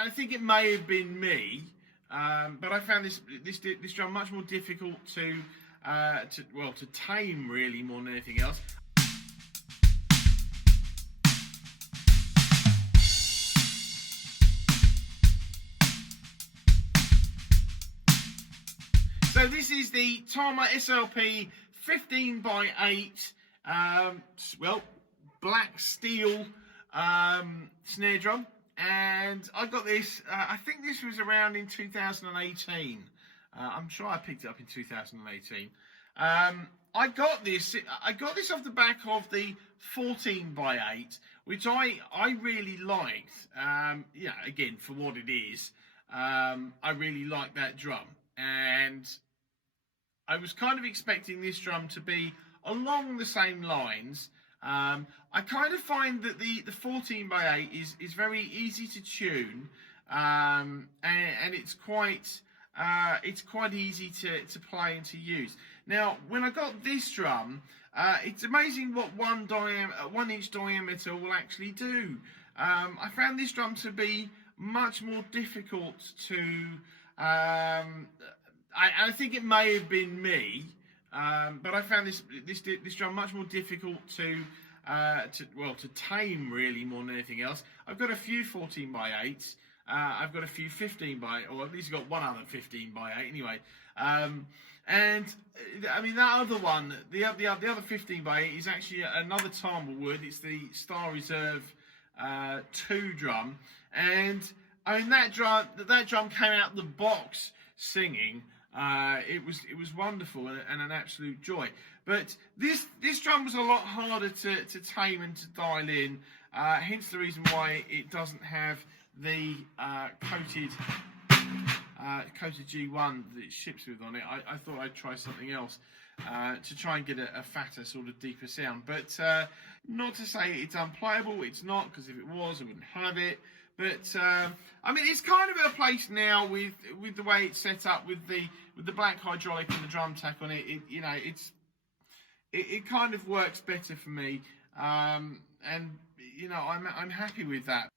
I think it may have been me, but I found this drum much more difficult to tame, really, more than anything else. So this is the Tama SLP 15x8, black steel snare drum, and I got this. I think this was around in 2018. I'm sure I picked it up in 2018. I got this off the back of the 14x8, which I really liked. Again, for what it is, I really like that drum, and I was kind of expecting this drum to be along the same lines. I kind of find that the 14x8 is very easy to tune, and it's quite easy to play and to use. Now, when I got this drum, it's amazing what 1 inch diameter will actually do. I found this drum to be much more difficult to. I think it may have been me, but I found this drum much more difficult to tame, really, more than anything else. I've got a few 14x8s. I've got a few 15x8, or at least got one other 15x8 anyway. And I mean, that other one, the other 15x8 is actually another Tama wood. It's the Star Reserve 2 drum, and I mean that drum came out the box singing. It was wonderful and an absolute joy. But this drum was a lot harder to tame and to dial in. Hence the reason why it doesn't have the coated G1 that it ships with on it. I thought I'd try something else to try and get a fatter, sort of deeper sound. But not to say it's unplayable. It's not, because if it was, I wouldn't have it. But I mean, it's kind of at a place now with the way it's set up with the black hydraulic and the drum tack on it. It kind of works better for me, and I'm happy with that.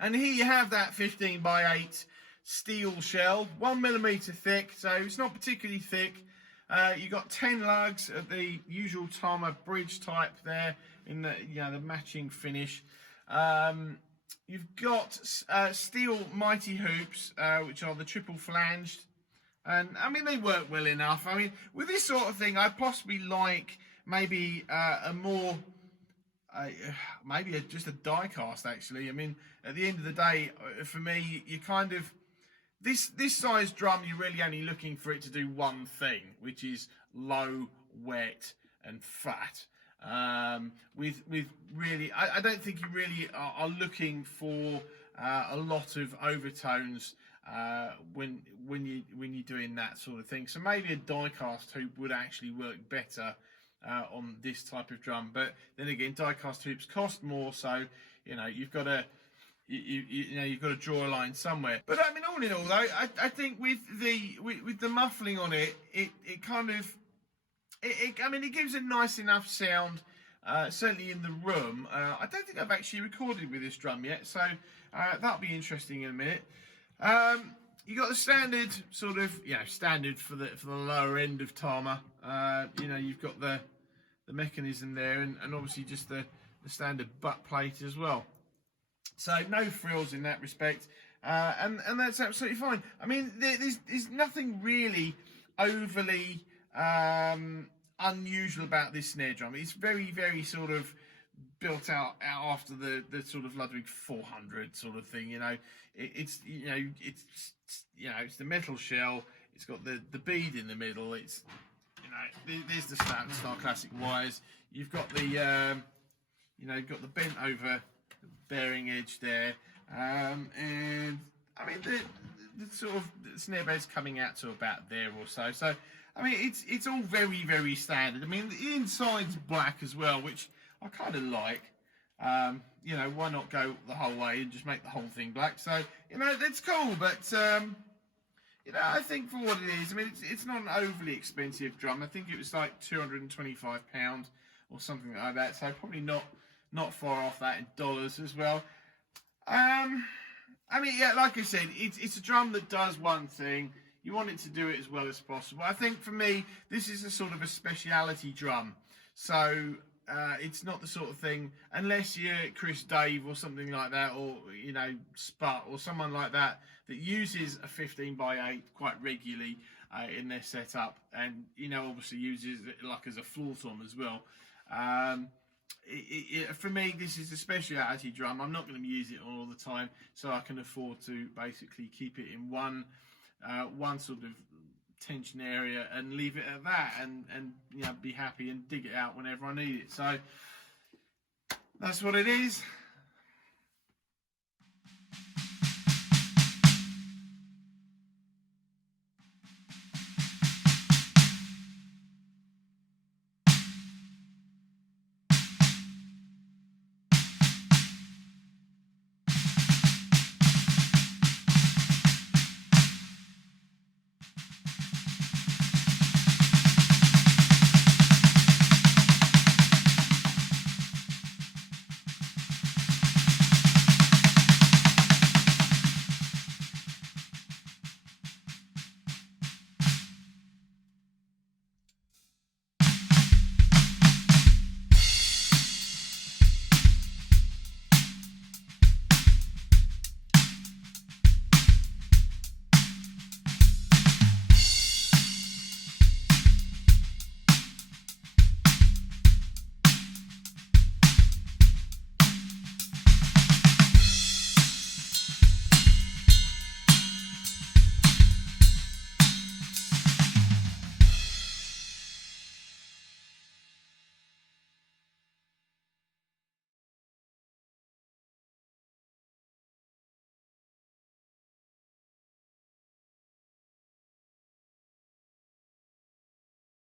And here you have that 15x8 steel shell, 1mm thick, so it's not particularly thick. You got 10 lugs at the usual Tama bridge type there in the matching finish. You've got steel mighty hoops, which are the triple flanged, and I mean, they work well enough. I mean, with this sort of thing, I possibly like maybe just a die cast, actually. I mean, at the end of the day, for me, you kind of this size drum, you're really only looking for it to do one thing, which is low, wet, and fat. With really, I don't think you really are looking for a lot of overtones when you're doing that sort of thing. So maybe a die cast hoop would actually work better on this type of drum. But then again, die cast hoops cost more, so you've got to you've got to draw a line somewhere. But I mean, all in all, though, I think with the muffling on it, it kind of it gives a nice enough sound, certainly in the room. I don't think I've actually recorded with this drum yet, so that'll be interesting in a minute. You got the standard sort of, standard for the lower end of Tama. You've got the mechanism there, and obviously just the standard butt plate as well. So no frills in that respect, and that's absolutely fine. I mean, there's nothing really overly unusual about this snare drum. It's very, very sort of built out after the sort of Ludwig 400 sort of thing. It's the metal shell. It's got the bead in the middle. It's there's the Star Classic wires. You've got the got the bent over bearing edge there, and I mean the sort of snare bed's coming out to about there or so. So I mean, it's all very, very standard. I mean, the inside's black as well, which I kind of like. Why not go the whole way and just make the whole thing black? So that's cool. But I think for what it is, I mean, it's not an overly expensive drum. I think it was like £225 or something like that. So probably not far off that in dollars as well. I mean, yeah, like I said, it's a drum that does one thing. You want it to do it as well as possible. I think for me, this is a sort of a speciality drum. So it's not the sort of thing, unless you're Chris Dave or something like that, or, you know, Sput or someone like that, that uses a 15x8 quite regularly in their setup, and, you know, obviously uses it like as a floor tom as well. For me, this is a speciality drum. I'm not going to use it all the time, so I can afford to basically keep it in one sort of tension area and leave it at that, and you know, be happy and dig it out whenever I need it. So that's what it is.